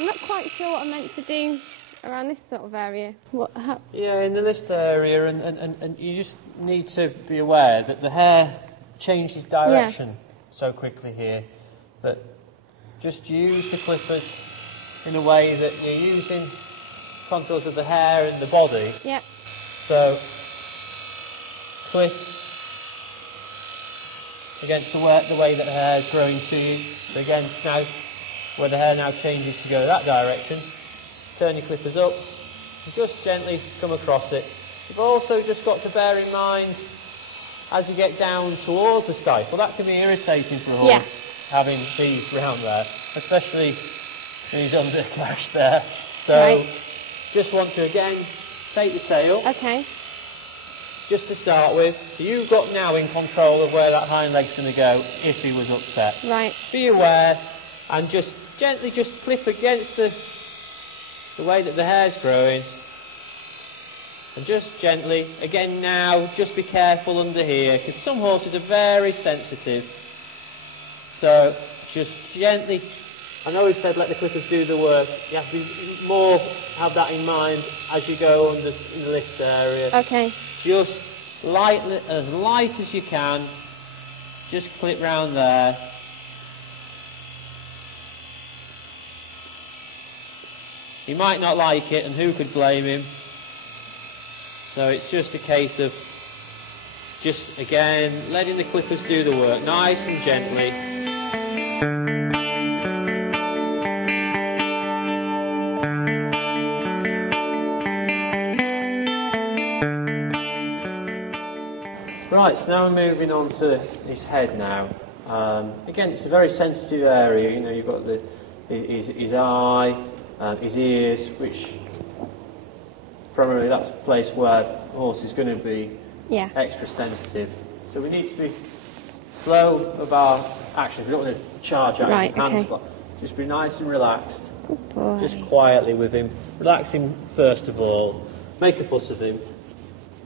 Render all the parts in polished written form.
I'm not quite sure what I'm meant to do around this sort of area. Yeah, in the list area, and you just need to be aware that the hair changes direction so quickly here that just use the clippers in a way that you're using contours of the hair and the body. Yeah. So clip against the way that the hair is growing to you. So again, now where the hair now changes to go that direction, turn your clippers up and just gently come across it. You've also just got to bear in mind as you get down towards the stifle, that can be irritating for a horse having these round there, especially when he's under clash there. So just want to again take the tail. Okay. Just to start with, so you've got now in control of where that hind leg's going to go if he was upset. Right. Be aware and just gently just clip against the way that the hair's growing. And just gently, again now, just be careful under here, because some horses are very sensitive. So just gently, I know we've said let the clippers do the work, you have to be more, have that in mind as you go under in the list area. Okay. Just lightly, as light as you can, just clip round there. He might not like it, and who could blame him? So it's just a case of just, again, letting the clippers do the work, nice and gently. Right, so now we're moving on to his head now. Again, it's a very sensitive area. You know, you've got his eye, his ears, which primarily that's a place where the horse is going to be extra sensitive. So we need to be slow with our actions. We don't want to charge out your hands. Just be nice and relaxed. Good boy. Just quietly with him. Relax him first of all. Make a fuss of him.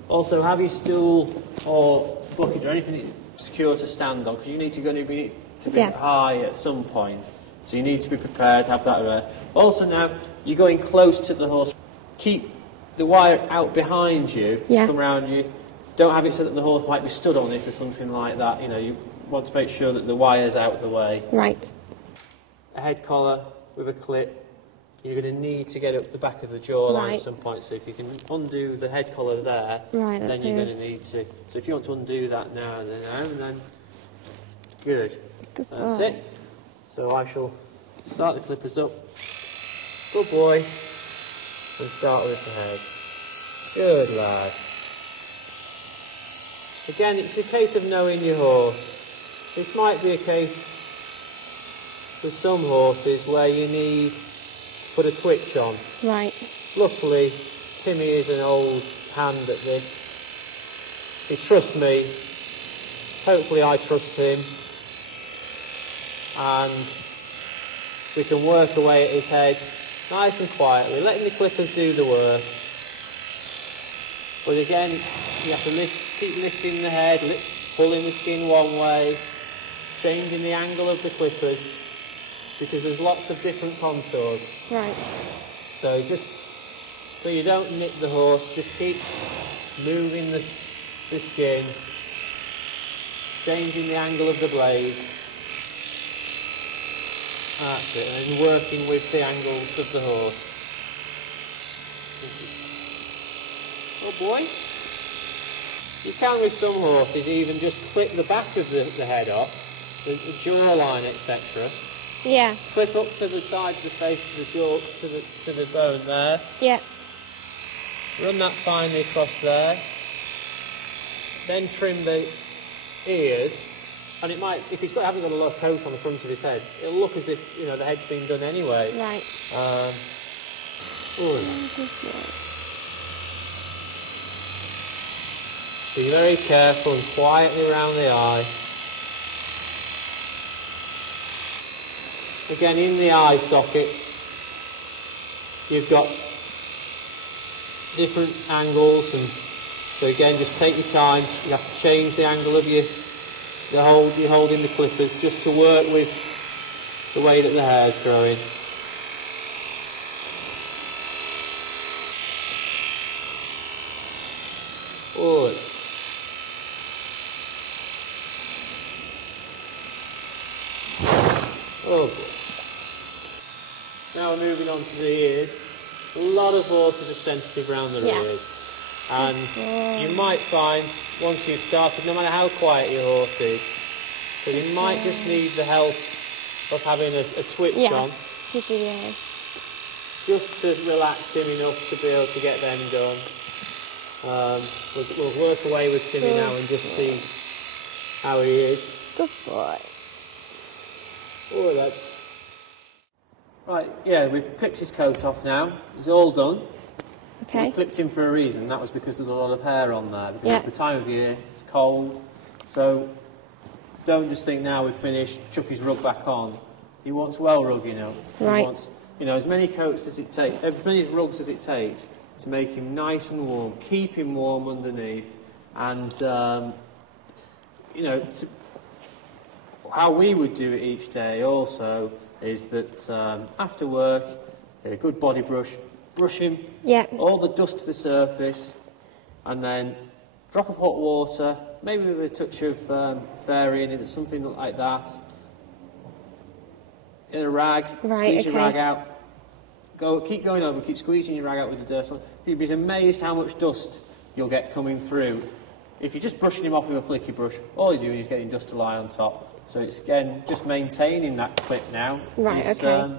Also, have your stool or bucket or anything secure to stand on, because you need to be high at some point. So you need to be prepared, have that there. Also now, you're going close to the horse. Keep the wire out behind you to come around you. Don't have it so that the horse might be stood on it or something like that. You know, you want to make sure that the wire's out of the way. Right. A head collar with a clip. You're going to need to get up the back of the jawline at some point. So if you can undo the head collar there, then you're going to need to. So if you want to undo that now and then good. That's it. So I shall start the clippers up. Good boy. And start with the head. Good lad. Again, it's a case of knowing your horse. This might be a case with some horses where you need to put a twitch on. Right. Luckily, Timmy is an old hand at this. He trusts me. Hopefully I trust him. And we can work away at his head nice and quietly, letting the clippers do the work. But again, you have to keep lifting the head, pulling the skin one way, changing the angle of the clippers, because there's lots of different contours. Right. So so you don't nip the horse, just keep moving the skin, changing the angle of the blades. That's it, and then working with the angles of the horse. Oh boy. You can with some horses even just clip the back of the head up, the jawline, etc. Yeah. Clip up to the side of the face, to the jaw, to the bone there. Yeah. Run that finely across there. Then trim the ears. And it might, if hasn't got a lot of coat on the front of his head, it'll look as if, you know, the head's been done anyway. Right. Be very careful and quietly around the eye. Again, in the eye socket, you've got different angles, and so again, just take your time. You have to change the angle of you're holding the clippers just to work with the way that the hair's growing. Forward. Oh, good. Now we're moving on to the ears. A lot of horses are sensitive around their ears. And you might find, once you've started, no matter how quiet your horse is, that you might just need the help of having a twitch on. To do the ears. Just to relax him enough to be able to get them done. We'll work away with Timmy now and just see how he is. Good boy. All right. Right, yeah, we've clipped his coat off now. It's all done. Okay. We clipped him for a reason. That was because there's a lot of hair on there. Because it's the time of year, it's cold. So don't just think now we've finished, chuck his rug back on. He wants well rug, you know. Right. He wants, you know, as many coats as it takes, as many rugs as it takes to make him nice and warm, keep him warm underneath, and you know, how we would do it each day also is that after work, a good body brush, brush him, all the dust to the surface, and then drop of hot water, maybe with a touch of fairy in it, or something like that. In a rag, squeeze your rag out. Keep going over, keep squeezing your rag out with the dirt on. You'd be amazed how much dust you'll get coming through. If you're just brushing him off with a flicky brush, all you're doing is getting dust to lie on top. So it's, again, just maintaining that clip now. Right, okay.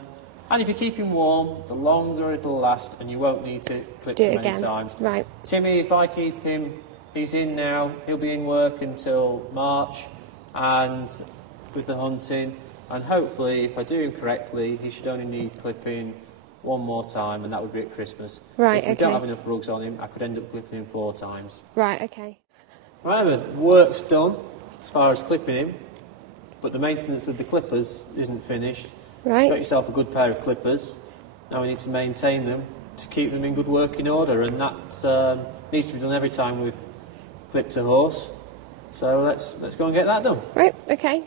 And if you keep him warm, the longer it'll last, and you won't need to clip so many times. Right. Timmy, if I keep him, he's in now, he'll be in work until March, and with the hunting, and hopefully, if I do him correctly, he should only need clipping one more time, and that would be at Christmas. Right, if we don't have enough rugs on him, I could end up clipping him 4 times. Right, okay. Right, the work's done as far as clipping him, but the maintenance of the clippers isn't finished. Right. Got yourself a good pair of clippers. Now we need to maintain them to keep them in good working order, and that needs to be done every time we've clipped a horse. So let's go and get that done. Right, okay.